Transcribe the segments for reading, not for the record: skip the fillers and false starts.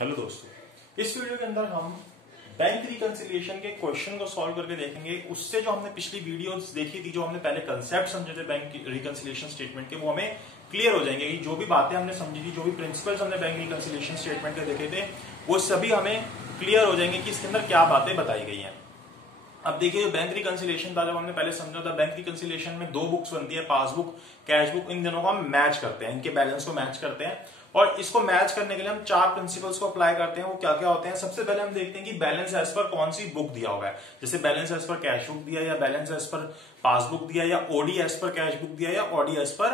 Hello दोस्तों, इस video के अंदर हम बैंक रिकंसिलिएशन के क्वेश्चन को सॉल्व करके देखेंगे। उससे जो हमने पिछली वीडियोस देखी थी, जो हमने पहले कंसेप्ट समझे थे बैंक रिकंसिलिएशन स्टेटमेंट के, वो हमें क्लियर हो जाएंगे कि जो भी बातें हमने समझी थी, जो भी प्रिंसिपल्स हमने बैंक रिकंसिलिएशन स्टेटमेंट के देखे थे, वो सभी हमें क्लियर हो जाएंगे कि इसके अंदर क्या बातें बताई गई हैं। अब देखिए, जो बैंक रिकंसिलिएशन था, जब हमने पहले समझा था, बैंक रिकंसिलिएशन में दो बुक्स बनती है, पासबुक, कैश बुक। इन दोनों को हम मैच करते हैं, इनके बैलेंस को मैच करते हैं। और इसको मैच करने के लिए हम चार प्रिंसिपल्स को अप्लाई करते हैं। वो क्या क्या होते हैं? सबसे पहले हम देखते हैं कि बैलेंस एज पर कौन सी बुक दिया हुआ है। जैसे balance as per cash book दिया, या बैलेंस एज पर पासबुक दिया, या OD as per cash book दिया, या ओडी एज पर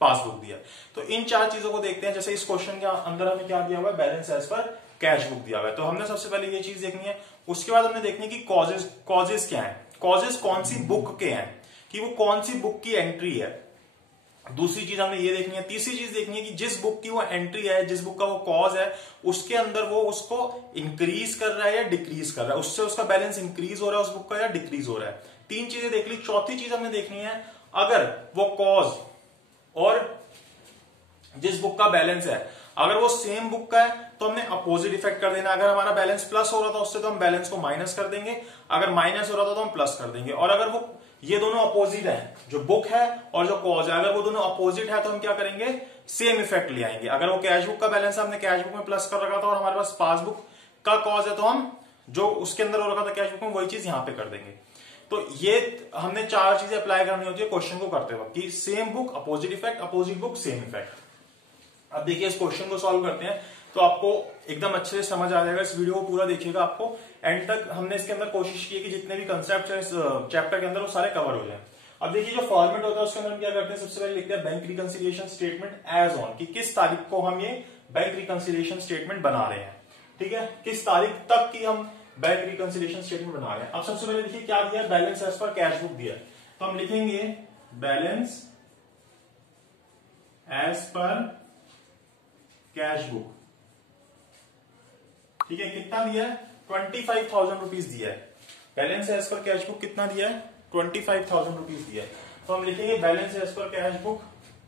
पासबुक दिया। तो इन चार चीजों को देखते हैं। जैसे इस क्वेश्चन के अंदर हमें क्या दिया हुआ है? Balance as per cash book दिया हुआ है। तो हमने सबसे पहले ये चीज देखनी है। उसके बाद हमने देखनी है कि कॉजेज क्या है, कॉजेज कौन सी बुक के हैं, कि वो कौन सी बुक की एंट्री है। दूसरी चीज हमने ये देखनी है। तीसरी चीज देखनी है कि जिस बुक की वो एंट्री है, जिस बुक का वो कॉज है, उसके अंदर वो उसको इंक्रीज कर रहा है या डिक्रीज कर रहा है, उससे उसका बैलेंस इंक्रीज हो रहा है उस बुक का, या डिक्रीज हो रहा है। तीन चीजें देख ली। चौथी चीज हमने देखनी है, अगर वो कॉज और जिस बुक का बैलेंस है, अगर वो सेम बुक का है तो हमने अपोजिट इफेक्ट कर देना। अगर हमारा बैलेंस प्लस हो रहा था उससे, तो हम बैलेंस को माइनस कर देंगे। अगर माइनस हो रहा था तो हम प्लस कर देंगे। और अगर वो ये दोनों अपोजिट है, जो बुक है और जो कॉज है, अगर वो दोनों अपोजिट है तो हम क्या करेंगे? सेम इफेक्ट ले आएंगे। अगर वो कैश बुक का बैलेंस है, हमने कैश बुक में प्लस कर रखा था, और हमारे पास पासबुक का कॉज है, तो हम जो उसके अंदर हो रखा था कैश बुक में, वही चीज यहां पे कर देंगे। तो ये हमने चार चीजें अप्लाई करनी होती है क्वेश्चन को करते वक्त, कि same book opposite effect, opposite book same effect. अब देखिए, इस क्वेश्चन को सॉल्व करते हैं तो आपको एकदम अच्छे से समझ आ जाएगा। इस वीडियो को पूरा देखिएगा, आपको एंड तक। हमने इसके अंदर कोशिश की है कि जितने भी कंसेप्ट है इस चैप्टर के अंदर, वो सारे कवर हो जाए। अब देखिए, जो फॉर्मेट होता है उसके अंदर हम क्या करते हैं? सबसे पहले लिखते हैं bank reconciliation statement as on, कि किस तारीख को हम ये बैंक रिकंसिलिएशन स्टेटमेंट बना रहे हैं। ठीक है, किस तारीख तक की हम बैंक रिकंसिलिएशन स्टेटमेंट बना रहे हैं। अब सबसे पहले देखिए क्या दिया है? Balance as per cash book दिया है, तो हम लिखेंगे balance as per cash book. ठीक है, कितना दिया है? 25,000 रुपीज दिया है। Balance as per cash book कितना दिया है? 25,000 रुपीज दिया है। तो हम लिखेंगे balance as per cash book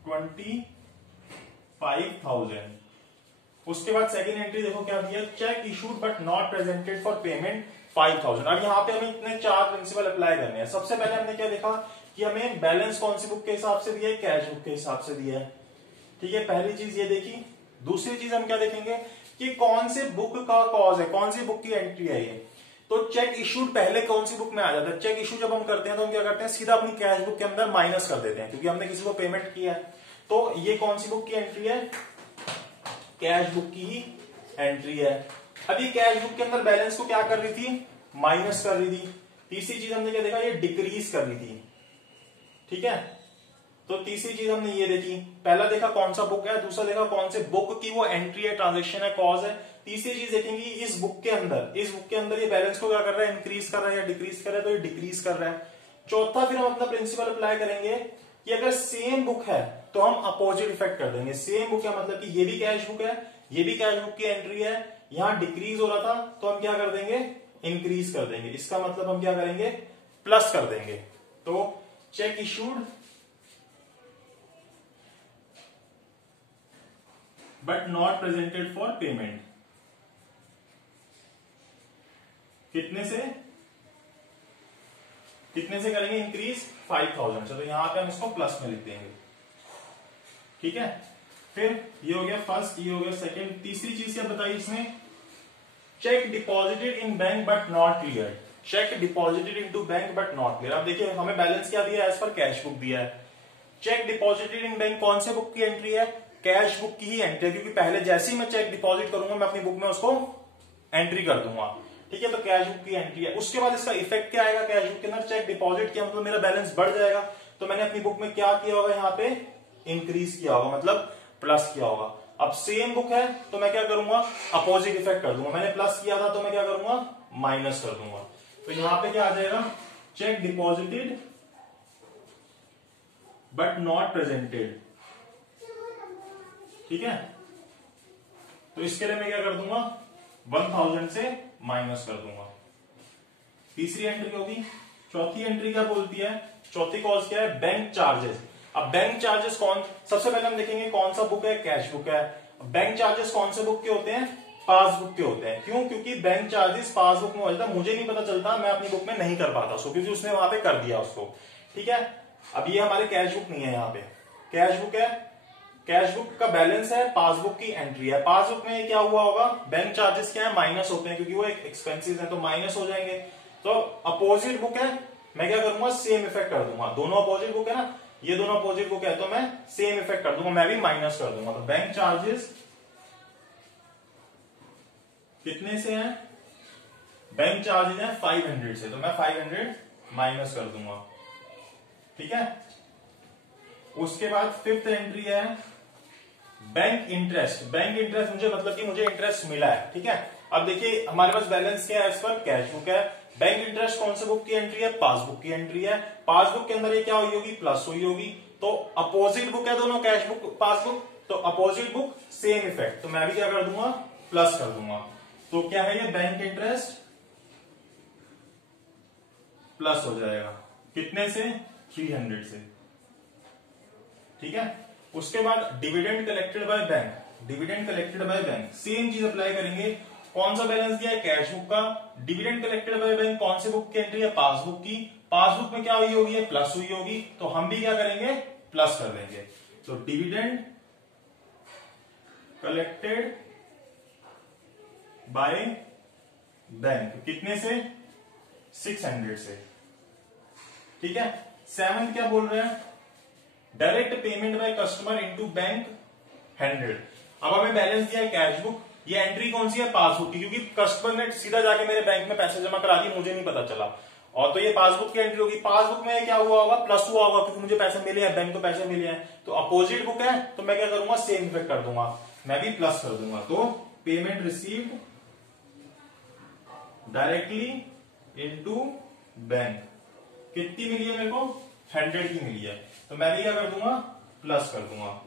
25,000। उसके बाद सेकेंड एंट्री देखो क्या दिया? Cheque issued but not presented for payment 5,000। अब यहाँ पे हमें इतने चार प्रिंसिपल अप्लाई करने हैं। सबसे पहले हमने क्या देखा कि हमें बैलेंस कौन सी बुक के हिसाब से दिया है? कैश बुक के हिसाब से दिया है। ठीक है, पहली चीज ये देखी। दूसरी चीज हम क्या देखेंगे कि कौन से बुक का कॉज है, कौन सी बुक की एंट्री है ये। तो चेक इशूड पहले कौन सी बुक में आ जाता है? चेक इशू जब हम करते हैं तो हम क्या करते हैं? सीधा अपनी कैश बुक के अंदर माइनस कर देते हैं, क्योंकि हमने किसी को पेमेंट किया है। तो ये कौन सी बुक की एंट्री है? कैश बुक की ही एंट्री है। अब ये कैश बुक के अंदर बैलेंस को क्या कर रही थी? माइनस कर रही थी। तीसरी चीज हमने क्या देखा? ये डिक्रीज कर रही थी। ठीक है, तो तीसरी चीज हमने ये देखी। पहला देखा कौन सा बुक है, दूसरा देखा कौन से बुक की वो एंट्री है, ट्रांजैक्शन है, कॉज है। तीसरी चीज देखेंगे इस बुक के अंदर ये बैलेंस को क्या कर रहा है? इंक्रीज कर रहा है या डिक्रीज कर रहा है? तो ये डिक्रीज कर रहा है। चौथा, फिर हम अपना प्रिंसिपल अप्लाई करेंगे कि अगर सेम बुक है तो हम अपोजिट इफेक्ट कर देंगे। सेम बुक है मतलब कि ये भी कैश बुक है, ये भी कैश बुक की एंट्री है, यहां डिक्रीज हो रहा था तो हम क्या कर देंगे? इंक्रीज कर देंगे। इसका मतलब हम क्या करेंगे? प्लस कर देंगे। तो check issued but not presented for payment, कितने से करेंगे? इंक्रीज 5,000 से। तो यहां पे हम इसको प्लस में लिख देंगे। ठीक है, फिर ये हो गया फर्स्ट, ये हो गया सेकंड। तीसरी चीज क्या बताई इसने? Check deposited in bank but not clear. Check deposited into bank but not clear. अब देखिए, हमें बैलेंस क्या दिया है? एज पर कैश बुक दिया है। चेक डिपॉजिटेड इन बैंक कौन से बुक की एंट्री है? कैश बुक की ही एंट्री है, क्योंकि पहले जैसे ही मैं चेक डिपॉजिट करूंगा मैं अपनी बुक में उसको एंट्री कर दूंगा। ठीक है, तो कैश बुक की एंट्री है। उसके बाद इसका इफेक्ट क्या आएगा? कैश बुक के अंदर चेक डिपॉजिट किया मतलब मेरा बैलेंस बढ़ जाएगा, तो मैंने अपनी बुक में क्या किया होगा? यहाँ पे इंक्रीज किया होगा, मतलब प्लस किया होगा। अब सेम बुक है तो मैं क्या करूंगा? अपोजिट इफेक्ट कर दूंगा। मैंने प्लस किया था तो मैं क्या करूंगा? माइनस कर दूंगा। तो यहां पे क्या आ जाएगा? Check deposited but not presented. ठीक है, तो इसके लिए मैं क्या कर दूंगा? 1,000 से माइनस कर दूंगा। तीसरी एंट्री होगी। चौथी एंट्री क्या बोलती है? चौथी कॉज क्या है? Bank charges. अब बैंक चार्जेस सबसे पहले हम देखेंगे कौन सा बुक है? कैश बुक है। बैंक चार्जेस कौन से बुक के होते हैं? पासबुक के होते हैं। क्यों? क्योंकि बैंक चार्जेस पासबुक में हो जाता है, मुझे नहीं पता चलता, मैं अपनी बुक में नहीं कर पाता उसको, क्योंकि उसने वहां पे कर दिया उसको। ठीक है, अब ये हमारे कैश बुक नहीं है, यहाँ पे कैश बुक है, कैश बुक का बैलेंस है, पासबुक की एंट्री है। पासबुक में क्या हुआ होगा, बैंक चार्जेस क्या है, माइनस होते हैं, क्योंकि वो एक्सपेंसेस है तो माइनस हो जाएंगे। तो अपोजिट बुक है, मैं क्या करूंगा, सेम इफेक्ट कर दूंगा। दोनों अपोजिट बुक है ना, ये दोनों अपोजिट बुक है, तो मैं सेम इफेक्ट कर दूंगा, मैं भी माइनस कर दूंगा। तो बैंक चार्जेस कितने से हैं, बैंक चार्जेस हैं 500 से, तो मैं 500 माइनस कर दूंगा। ठीक है, उसके बाद फिफ्थ एंट्री है बैंक इंटरेस्ट। बैंक इंटरेस्ट मुझे मतलब कि मुझे इंटरेस्ट मिला है। ठीक है, अब देखिए हमारे पास बैलेंस क्या है, इस पर कैश बुक है। बैंक इंटरेस्ट कौन से बुक की एंट्री है, पासबुक की एंट्री है। पासबुक के अंदर ये क्या हुई होगी, प्लस हुई होगी। तो अपोजिट बुक है दोनों, कैश बुक पासबुक, तो अपोजिट बुक सेम इफेक्ट, तो मैं भी क्या कर दूंगा, प्लस कर दूंगा। तो क्या है ये, बैंक इंटरेस्ट प्लस हो जाएगा, कितने से, 300 से। ठीक है, उसके बाद dividend collected by bank, dividend collected by bank, same चीज अप्लाई करेंगे। कौन सा बैलेंस दिया है, कैश बुक का। डिविडेंड कलेक्टेड बाय बैंक कौन से बुक की एंट्री है, पासबुक की। पासबुक में क्या हुई होगी, है प्लस हुई होगी, तो हम भी क्या करेंगे, प्लस कर देंगे। तो डिविडेंड कलेक्टेड बाय बैंक कितने से, 600 से। ठीक है, सेवंथ क्या बोल रहे हैं, direct payment by customer into bank 100। अब हमें बैलेंस दिया है कैश बुक, ये एंट्री कौन सी है, पासबुक की, क्योंकि कस्टमर ने सीधा जाके मेरे बैंक में पैसे जमा करा दिए, मुझे नहीं पता चला। और तो ये पासबुक की एंट्री होगी। पासबुक में क्या हुआ होगा, प्लस हुआ होगा, क्योंकि मुझे पैसे मिले हैं, बैंक को पैसे मिले हैं। तो अपोजिट बुक है, तो मैं क्या करूंगा, सेम इफेक्ट कर दूंगा, मैं भी प्लस कर दूंगा। तो payment received directly into bank कितनी मिली है मेरे को, 100 की मिली है, तो मैं भी क्या कर दूंगा, प्लस कर दूंगा।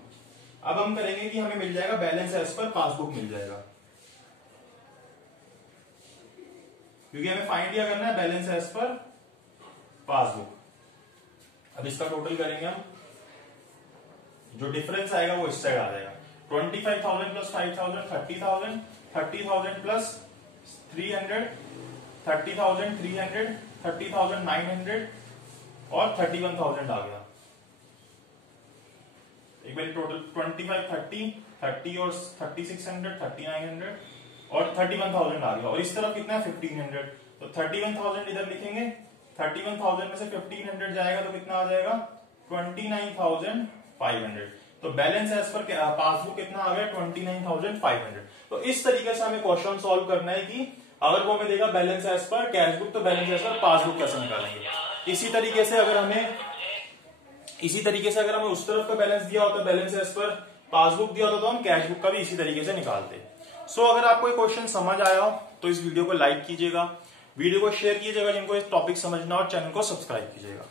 अब हम करेंगे कि हमें मिल जाएगा बैलेंस एज पर पासबुक मिल जाएगा, क्योंकि हमें फाइंड क्या करना है, बैलेंस एज पर पासबुक। अब इसका टोटल करेंगे हम, जो डिफरेंस आएगा वो इस साइड आ जाएगा। 25,000 प्लस 5,000 30,000, 30,000 प्लस 300 30,000 300 30,900 और 31,000 आ गया। एक बार टोटल 25 30 30 और 3600 3900 और 31,000 आ गया। और इस तरफ कितना है, 1500, तो 31,000 इधर लिखेंगे, 31,000 में से 1500 जाएगा तो कितना आ जाएगा, 29,500। तो बैलेंस एज पर पासबुक कितना आ गया, 29,500। तो इस तरीके से हमें क्वेश्चन सॉल्व करना है कि अगर वो हमें देगा balance as per cash book, तो बैलेंस एज पर पासबुक कैसे निकालेंगे। इसी तरीके से अगर हमें उस तरफ का बैलेंस दिया होता, बैलेंस एज पर पासबुक दिया होता, तो हम कैश बुक का भी इसी तरीके से निकालते। सो अगर आपको ये क्वेश्चन समझ आया हो तो इस वीडियो को लाइक कीजिएगा, वीडियो को शेयर कीजिएगा जिनको इस टॉपिक समझना, और चैनल को सब्सक्राइब कीजिएगा।